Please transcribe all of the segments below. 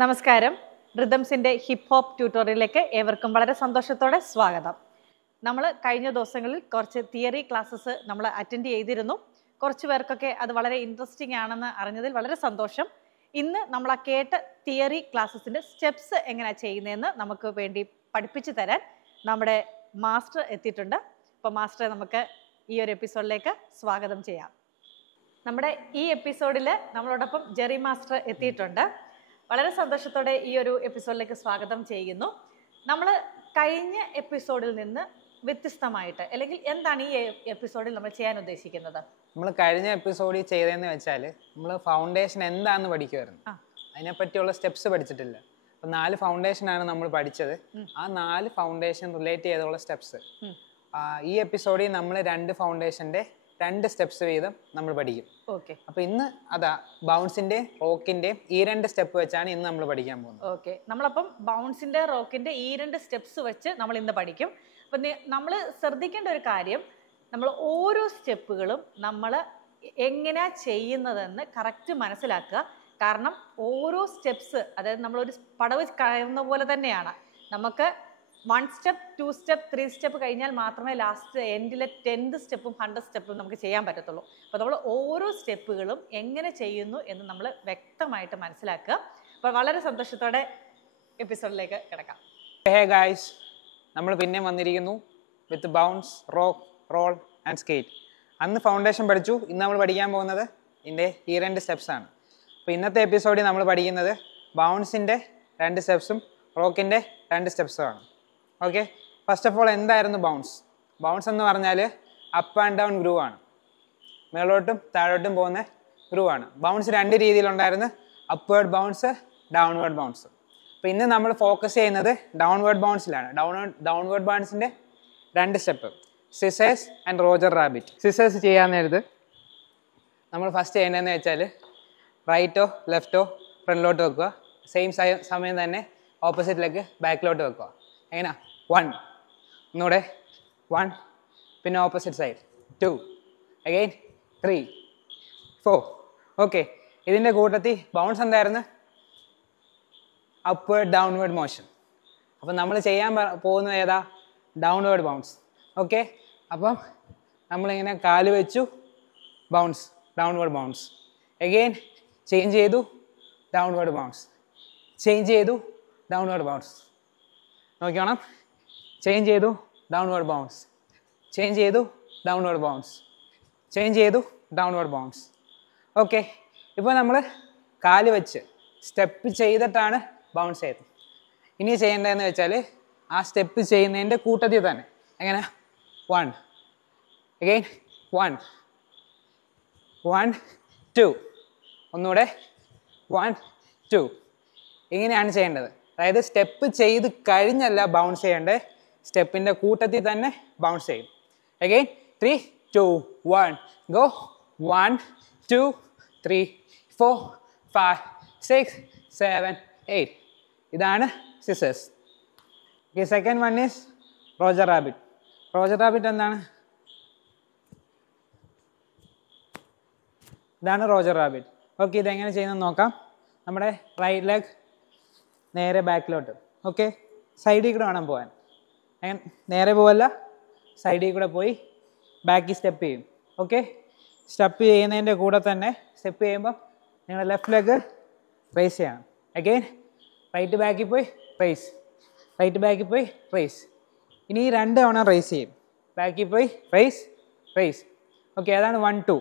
നമസ്കാരം. റിതംസിൻ്റെ hip hop ട്യൂട്ടോറിയലിലേക്ക് ഏവർക്കും വളരെ സന്തോഷത്തോടെ സ്വാഗതം. നമ്മൾ കഴിഞ്ഞ ദിവസങ്ങളിൽ കുറച്ച് തിയറി ക്ലാസ്സസ് നമ്മൾ അറ്റൻഡ് ചെയ്തിരുന്നു. കുറച്ച് പേർക്കൊക്കെ അത് വളരെ ഇൻട്രസ്റ്റിംഗ് ആണെന്ന് അറിഞ്ഞതിൽ വളരെ സന്തോഷം. ഇന്ന് നമ്മൾ ആ കേട്ട തിയറി ക്ലാസ്സസിൻ്റെ സ്റ്റെപ്സ് എങ്ങനെയാണ് ചെയ്യുന്നതെന്ന് നമുക്ക് വേണ്ടി പഠിപ്പിച്ചു തരാൻ നമ്മുടെ മാസ്റ്റർ എത്തിയിട്ടുണ്ട്. അപ്പോൾ മാസ്റ്ററെ നമുക്ക് ഈ ഒരു എപ്പിസോഡിലേക്ക് സ്വാഗതം ചെയ്യാം. നമ്മുടെ ഈ എപ്പിസോഡിൽ നമ്മളോടൊപ്പം ജെറി മാസ്റ്റർ എത്തിയിട്ടുണ്ട്. വളരെ സന്തോഷത്തോടെ ഈ ഒരു എപ്പിസോഡിലേക്ക് സ്വാഗതം ചെയ്യുന്നു. നമ്മൾ കഴിഞ്ഞ എപ്പിസോഡിൽ നിന്ന് വ്യത്യസ്തമായിട്ട് അല്ലെങ്കിൽ എന്താണ് ഈ എപ്പിസോഡിൽ നമ്മൾ ചെയ്യാൻ ഉദ്ദേശിക്കുന്നത്? നമ്മൾ കഴിഞ്ഞ എപ്പിസോഡിൽ ചെയ്തതെന്ന് വെച്ചാൽ നമ്മൾ ഫൗണ്ടേഷൻ എന്താണെന്ന് പഠിക്കുമായിരുന്നു. അതിനെപ്പറ്റിയുള്ള സ്റ്റെപ്സ് പഠിച്ചിട്ടില്ല. അപ്പം 4 ഫൗണ്ടേഷനാണ് നമ്മൾ പഠിച്ചത്. ആ 4 ഫൗണ്ടേഷൻ റിലേറ്റ് ചെയ്തുള്ള സ്റ്റെപ്സ് ഈ എപ്പിസോഡിൽ നമ്മൾ 2 ഫൗണ്ടേഷൻ്റെ 2 സ്റ്റെപ്സ് വീതം നമ്മൾ പഠിക്കും. ഓക്കെ. അപ്പോൾ ഇന്ന് അതാ ബൗൺസിൻ്റെയും റോക്കിൻ്റെയും ഈ 2 സ്റ്റെപ്പ് വെച്ചാണ് ഇന്ന് നമ്മൾ പഠിക്കാൻ പോകുന്നത്. ഓക്കെ. നമ്മളപ്പം ബൗൺസിൻ്റെ റോക്കിൻ്റെ ഈ 2 സ്റ്റെപ്സ് വെച്ച് നമ്മൾ ഇന്ന് പഠിക്കും. അപ്പം നമ്മൾ ശ്രദ്ധിക്കേണ്ട ഒരു കാര്യം, നമ്മൾ ഓരോ സ്റ്റെപ്പുകളും നമ്മൾ എങ്ങനെയാ ചെയ്യുന്നതെന്ന് കറക്റ്റ് മനസ്സിലാക്കുക. കാരണം ഓരോ സ്റ്റെപ്സ്, അതായത് നമ്മളൊരു പടവ് കയറുന്ന പോലെ തന്നെയാണ്. നമുക്ക് 1 സ്റ്റെപ്പ് 2 സ്റ്റെപ്പ് 3 സ്റ്റെപ്പ് കഴിഞ്ഞാൽ മാത്രമേ ലാസ്റ്റ് എൻഡിലെ 10th സ്റ്റെപ്പും 100th സ്റ്റെപ്പും നമുക്ക് ചെയ്യാൻ പറ്റത്തുള്ളൂ. അപ്പോൾ നമ്മൾ ഓരോ സ്റ്റെപ്പുകളും എങ്ങനെ ചെയ്യുന്നു എന്ന് നമ്മൾ വ്യക്തമായിട്ട് മനസ്സിലാക്കുക. അപ്പോൾ വളരെ സന്തോഷത്തോടെ എപ്പിസോഡിലേക്ക് കിടക്കാം. ഹേ ഗായ്സ്, നമ്മൾ പിന്നെ വന്നിരിക്കുന്നു with bounce, rock, roll and skate. അന്ന് ഫൗണ്ടേഷൻ പഠിച്ചു. ഇന്ന് നമ്മൾ പഠിക്കാൻ പോകുന്നത് ഇതിൻ്റെ ഈ 2 സ്റ്റെപ്സാണ്. അപ്പോൾ ഇന്നത്തെ എപ്പിസോഡിൽ നമ്മൾ പഠിക്കുന്നത് ബൗൺസിൻ്റെ 2 സ്റ്റെപ്സും റോക്കിൻ്റെ 2 സ്റ്റെപ്സുമാണ്. ഓക്കെ. ഫസ്റ്റ് ഓഫ് ഓൾ എന്തായിരുന്നു ബൗൺസ്? ബൗൺസ് എന്ന് പറഞ്ഞാൽ അപ്പ് ആൻഡ് ഡൗൺ ഗ്രൂവ് ആണ്. മേളോട്ടും താഴോട്ടും പോകുന്ന ഗ്രൂവ് ആണ്. ബൗൺസ് 2 രീതിയിലുണ്ടായിരുന്നു, അപ്വേർഡ് ബൗൺസ്, ഡൗൺവേർഡ് ബൗൺസ്. അപ്പോൾ ഇന്ന് നമ്മൾ ഫോക്കസ് ചെയ്യുന്നത് ഡൗൺവേർഡ് ബൗൺസിലാണ്. ഡൗൺവേർഡ് ബൗൺസിൻ്റെ 2 step, scissors and Roger rabbit. Scissors ചെയ്യാൻ നേരത്ത് നമ്മൾ ഫസ്റ്റ് ചെയ്യേണ്ടതെന്ന് വെച്ചാൽ റൈറ്റോ ലെഫ്റ്റോ ഫ്രണ്ടിലോട്ട് വെക്കുക. സെയിം സമയം തന്നെ ഓപ്പോസിറ്റിലേക്ക് ബാക്കിലോട്ട് വെക്കുക. എങ്ങനെയാ? 1, ഒന്നുകൂടെ 1, പിന്നെ ഓപ്പോസിറ്റ് സൈഡ് 2, അഗെയിൻ 3, 4. ഓക്കെ. ഇതിൻ്റെ കൂട്ടത്തിൽ ബൗൺസ് എന്തായിരുന്നു? Upward downward motion. അപ്പം നമ്മൾ ചെയ്യാൻ പോകുന്നത് ഏതാ? Downward bounce. ഓക്കെ. അപ്പം നമ്മളിങ്ങനെ കാല് വെച്ചു, bounce, downward bounce. Again change ചെയ്തു, ഡൗൺവേർഡ് ബൗൺസ്, ചേഞ്ച് ചെയ്തു, ഡൗൺവേർഡ് ബൗൺസ്. നോക്കണം. ചേഞ്ച് ചെയ്തു, ഡൗൺവേർഡ് ബൗൺസ്, ചേഞ്ച് ചെയ്തു, ഡൗൺവേർഡ് ബൗൺസ്, ചേഞ്ച് ചെയ്തു, ഡൗൺവേർഡ് ബൗൺസ്. ഓക്കെ. ഇപ്പോൾ നമ്മൾ കാല് വെച്ച് സ്റ്റെപ്പ് ചെയ്തിട്ടാണ് ബൗൺസ് ചെയ്തത്. ഇനി ചെയ്യേണ്ടതെന്ന് വെച്ചാൽ ആ സ്റ്റെപ്പ് ചെയ്യുന്നതിൻ്റെ കൂട്ടത്തിൽ തന്നെ എങ്ങനെ? 1, അഗെയിൻ 1, 1, 2, ഒന്നുകൂടെ 1, 2. ഇങ്ങനെയാണ് ചെയ്യേണ്ടത്. അതായത് സ്റ്റെപ്പ് ചെയ്ത് കഴിഞ്ഞല്ല ബൗൺസ് ചെയ്യേണ്ടത്, സ്റ്റെപ്പിൻ്റെ കൂട്ടത്തിൽ തന്നെ ബൗൺസ് ചെയ്യും. Again 3, 2, 1, go. 1, 2, 3, 4, 5, 6, 7, 8. ഇതാണ് scissors. Second one is Roger rabbit. Roger rabbit എന്താണ്? ഇതാണ് റോജർ റാബിറ്റ്. ഓക്കെ. ഇതെങ്ങനെ ചെയ്യുന്നത് നോക്കാം. നമ്മുടെ റൈറ്റ് ലെഗ് നേരെ ബാക്കിലോട്ട്. ഓക്കെ. സൈഡിൽ കൂടെ വേണം പോകാൻ. നേരെ പോവല്ല, സൈഡിൽ കൂടെ പോയി ബാക്കിൽ സ്റ്റെപ്പ് ചെയ്യും. ഓക്കെ. സ്റ്റെപ്പ് ചെയ്യുന്നതിൻ്റെ കൂടെ തന്നെ സ്റ്റെപ്പ് ചെയ്യുമ്പോൾ നിങ്ങൾ ലെഫ്റ്റ് ലെഗ് റേസ് ചെയ്യണം. അഗെയിൻ റൈറ്റ് ബാക്കിൽ പോയി റേസ്, റൈറ്റ് ബാക്കിൽ പോയി റേസ്. ഇനി 2 തവണ റേസ് ചെയ്യും. ബാക്കിൽ പോയി റേസ്, റേസ്. ഓക്കെ. അതാണ് 1, 2.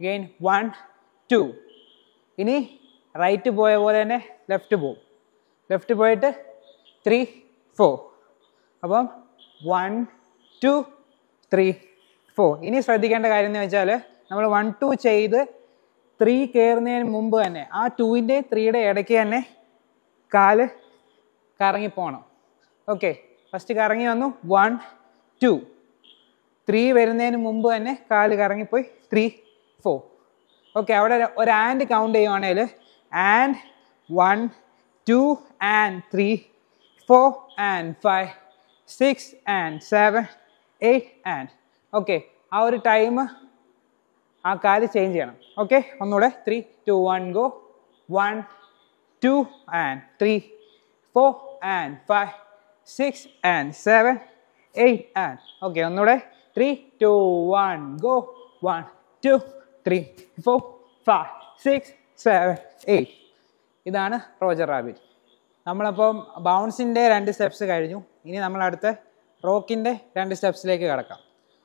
അഗെയിൻ 1, 2. ഇനി റൈറ്റ് പോയ പോലെ തന്നെ ലെഫ്റ്റ് പോകും. ലെഫ്റ്റ് പോയിട്ട് 3, 4. അപ്പം 1, 2, 3, 4. ഇനി ശ്രദ്ധിക്കേണ്ട കാര്യം എന്ന് വെച്ചാൽ നമ്മൾ 1, 2 ചെയ്ത് 3 കയറുന്നതിന് മുമ്പ് തന്നെ ആ 2ൻ്റെ 3യുടെ ഇടയ്ക്ക് തന്നെ കാല് കറങ്ങിപ്പോണം. ഓക്കെ. ഫസ്റ്റ് കറങ്ങി വന്നു, 1, 2. 3 വരുന്നതിന് മുമ്പ് തന്നെ കാല് കറങ്ങിപ്പോയി 3, 4. ഓക്കെ. അവിടെ ഒരു ആൻഡ് കൗണ്ട് ചെയ്യുവാണെങ്കിൽ and 1, 2 and 3, 4 and 5, 6 and 7, 8 and. Okay. ആ ഒരു ടൈം ആ കാല് ചേഞ്ച് ചെയ്യണം. ഓക്കെ. ഒന്നുകൂടെ 3, 2, 1, go. 1, 2 and 3 4 and 5 6 and 7 8 and okay ഒന്നുകൂടെ 3 2 1 go 1 2 3 4 5 6 7 8 ഇതാണ് റോജർ റാബിറ്റ്. നമ്മളപ്പം ബൗൺസിൻ്റെ 2 സ്റ്റെപ്സ് കഴിഞ്ഞു. ഇനി നമ്മൾ അടുത്ത റോക്കിൻ്റെ 2 സ്റ്റെപ്സിലേക്ക് കിടക്കാം.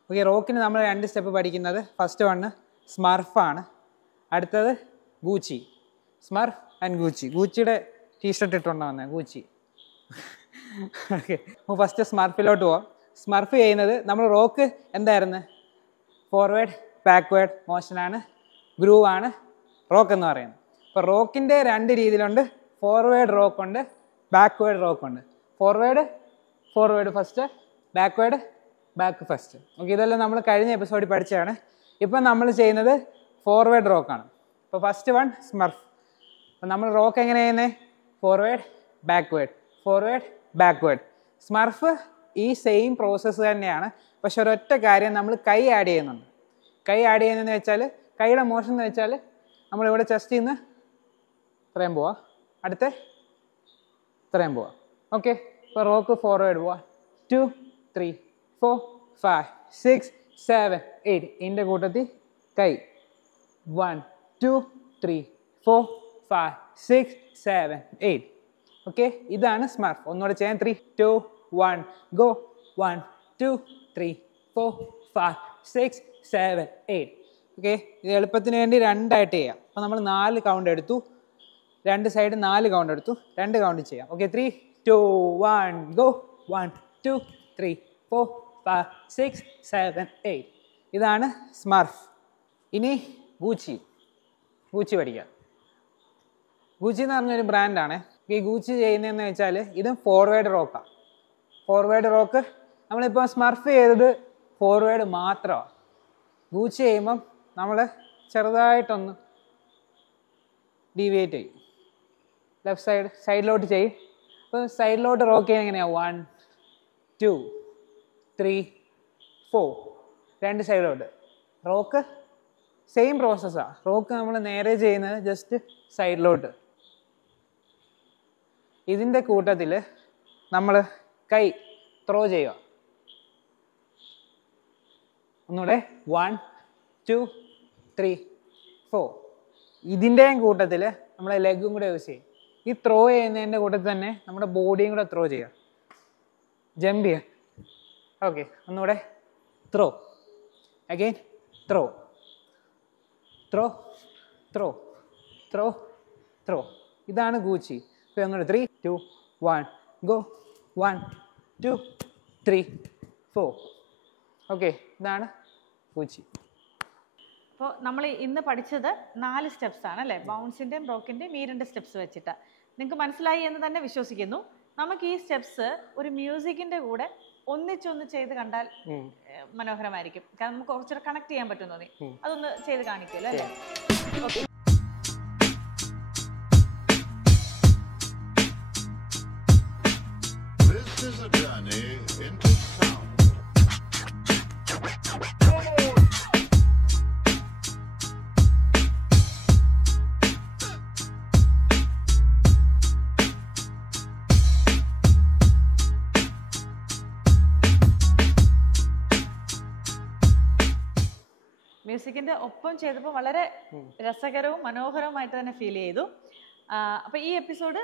ഓക്കെ, റോക്കിന് നമ്മൾ 2 സ്റ്റെപ്പ് പഠിക്കുന്നത് ഫസ്റ്റ് വണ്ണ് സ്മർഫാണ്, അടുത്തത് ഗൂച്ചി. സ്മർഫ് ആൻഡ് ഗൂച്ചി. ഗൂച്ചിയുടെ ടീഷർട്ട് ഇട്ടുണ്ടോ വന്നേ ഗൂച്ചി. ഓക്കെ, അപ്പോൾ ഫസ്റ്റ് സ്മർഫിലോട്ട് പോവാം. സ്മർഫ് ചെയ്യുന്നത് നമ്മൾ റോക്ക് എന്തായിരുന്നു, ഫോർവേഡ് ബാക്ക്വേഡ് മോഷനാണ്, ഗ്രൂവ് ആണ് റോക്ക് എന്ന് പറയുന്നത്. അപ്പോൾ റോക്കിൻ്റെ 2 രീതിയിലുണ്ട്. ഫോർവേഡ് റോക്കുണ്ട്, ബാക്ക്വേഡ് റോക്കുണ്ട്. Forward first, backward back first. Okay, ഇതെല്ലാം നമ്മൾ കഴിഞ്ഞ എപ്പിസോഡിൽ പഠിച്ചതാണ്. ഇപ്പം നമ്മൾ ചെയ്യുന്നത് ഫോർവേഡ് റോക്കാണ്. അപ്പോൾ ഫസ്റ്റ് വൺ സ്മർഫ്. അപ്പോൾ നമ്മൾ റോക്ക് എങ്ങനെ ചെയ്യുന്നത്, ഫോർവേഡ് ബാക്ക്വേഡ്. സ്മർഫ് ഈ സെയിം പ്രോസസ്സ് തന്നെയാണ്, പക്ഷെ ഒരൊറ്റ കാര്യം നമ്മൾ കൈ ആഡ് ചെയ്യുന്നുണ്ട്. കൈ ആഡ് ചെയ്യുന്നതെന്ന് വെച്ചാൽ കൈയുടെ മോഷൻ എന്ന് വെച്ചാൽ നമ്മളിവിടെ ചെസ്റ്റിൽ നിന്ന് ഇത്രയും പോവാം, അടുത്ത ഇത്രയും പോവാം. ഓക്കെ, ഇപ്പോൾ റോക്ക് ഫോർവേഡ് പോവാം. 2 3 4 5 6 7 8 ഇതിൻ്റെ കൂട്ടത്തിൽ കൈ 1 2 3 4 5 6 7 8. ഓക്കെ, ഇതാണ് സ്മർഫ്. ഒന്നുകൂടെ ചെയ്യാൻ 3 2 1 go 1 2 3 4 5 6 7 8. ഓക്കെ, ഇത് എളുപ്പത്തിന് വേണ്ടി 2 ആയിട്ട് ചെയ്യാം. അപ്പോൾ നമ്മൾ 4 കൗണ്ട് എടുത്തു, 2 സൈഡ് 4 കൗണ്ട് എടുത്തു, 2 കൗണ്ട് ചെയ്യാം. Okay, 3 2 1 go 1 2 3 4 5 6 7 8. ഇതാണ് സ്മർഫ്. ഇനി ഗൂച്ചി പഠിക്കാം. ഗൂച്ചി എന്ന് പറഞ്ഞൊരു ബ്രാൻഡാണ്. ഈ ഗൂച്ചി ചെയ്യുന്നതെന്ന് വെച്ചാൽ ഇതും ഫോർവേഡ് റോക്കാണ്. ഫോർവേഡ് റോക്ക് നമ്മളിപ്പോൾ സ്മർഫ് ചെയ്തത് ഫോർവേഡ് മാത്രമാണ്. ഗൂച്ചി ചെയ്യുമ്പം നമ്മൾ ചെറുതായിട്ടൊന്ന് ഡീവിയേറ്റ് ചെയ്യും, ലെഫ്റ്റ് സൈഡിലോട്ട് ചെയ്യും. അപ്പോൾ സൈഡിലോട്ട് റോക്ക് ചെയ്യാൻ എങ്ങനെയാണ്, 1 2 3 4 2 സൈഡിലോട്ട്. റോക്ക് സെയിം പ്രോസസ്സാണ്. റോക്ക് നമ്മൾ നേരെ ചെയ്യുന്നത് ജസ്റ്റ് സൈഡിലോട്ട്. ഇതിൻ്റെ കൂട്ടത്തിൽ നമ്മൾ കൈ ത്രോ ചെയ്യുക. ഒന്നുകൂടെ 1 2 3 4. ഇതിൻ്റെയും കൂട്ടത്തിൽ നമ്മൾ ലെഗും കൂടെ യൂസ് ചെയ്യും. ഈ ത്രോ ചെയ്യുന്നതിൻ്റെ കൂട്ടത്തിൽ തന്നെ നമ്മുടെ ബോഡിയും കൂടെ ത്രോ ചെയ്യുക, ജമ്പ് ചെയ്യുക. ഓക്കെ, ഒന്നുകൂടെ throw, again throw throw throw throw throw. ഇതാണ് ഗൂച്ചി. ഇപ്പോൾ ഒന്നുകൂടെ 3 2 1 go 1 2 3 4. ഓക്കെ, ഇതാണ് ഗൂച്ചി. അപ്പോൾ നമ്മൾ ഇന്ന് പഠിച്ചത് 4 സ്റ്റെപ്സ് ആണ് അല്ലേ, ബൗൺസിൻ്റെയും റോക്കിൻ്റെയും ഈ 2 സ്റ്റെപ്സ് വെച്ചിട്ട്. നിങ്ങൾക്ക് മനസ്സിലായി എന്ന് തന്നെ വിശ്വസിക്കുന്നു. നമുക്ക് ഈ സ്റ്റെപ്സ് ഒരു മ്യൂസിക്കിൻ്റെ കൂടെ ഒന്നിച്ചൊന്ന് ചെയ്ത് കണ്ടാൽ മനോഹരമായിരിക്കും. കാരണം നമുക്ക് കുറച്ചുകൂടെ കണക്ട് ചെയ്യാൻ പറ്റും തോന്നി. അതൊന്ന് ചെയ്ത് കാണിക്കുമല്ലോ അല്ലേ? ഓക്കെ. മ്യൂസിക്കിന്റെ ഒപ്പം ചെയ്തപ്പോൾ വളരെ രസകരവും മനോഹരവുമായിട്ട് തന്നെ ഫീൽ ചെയ്തു. അപ്പോൾ ഈ എപ്പിസോഡ്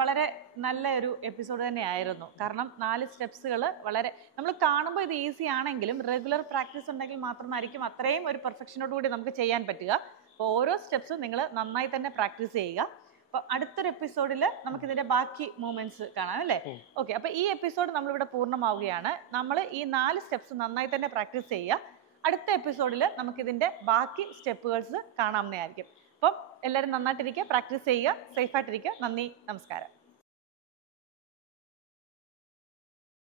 വളരെ നല്ല ഒരു എപ്പിസോഡ് തന്നെയായിരുന്നു. കാരണം 4 സ്റ്റെപ്സുകൾ വളരെ നമ്മൾ കാണുമ്പോൾ ഇത് ഈസി ആണെങ്കിലും റെഗുലർ പ്രാക്ടീസ് ഉണ്ടെങ്കിൽ മാത്രമായിരിക്കും അത്രയും ഒരു പെർഫെക്ഷനോടുകൂടി നമുക്ക് ചെയ്യാൻ പറ്റുക. അപ്പോൾ ഓരോ സ്റ്റെപ്സും നിങ്ങൾ നന്നായി തന്നെ പ്രാക്ടീസ് ചെയ്യുക. അപ്പോൾ അടുത്തൊരു എപ്പിസോഡിൽ നമുക്കിതിൻ്റെ ബാക്കി മൂവ്മെന്റ്സ് കാണാം അല്ലേ? ഓക്കെ, അപ്പോൾ ഈ എപ്പിസോഡ് നമ്മളിവിടെ പൂർണ്ണമാവുകയാണ്. നമ്മൾ ഈ 4 സ്റ്റെപ്സ് നന്നായി തന്നെ പ്രാക്ടീസ് ചെയ്യുക. അടുത്ത എപ്പിസോഡിൽ നമുക്കിതിൻ്റെ ബാക്കി സ്റ്റെപ്പുകൾസ് കാണാവുന്നതായിരിക്കും. അപ്പം എല്ലാവരും നന്നായിട്ടിരിക്കുക, പ്രാക്ടീസ് ചെയ്യുക, സേഫായിട്ടിരിക്കുക. നന്ദി, നമസ്കാരം.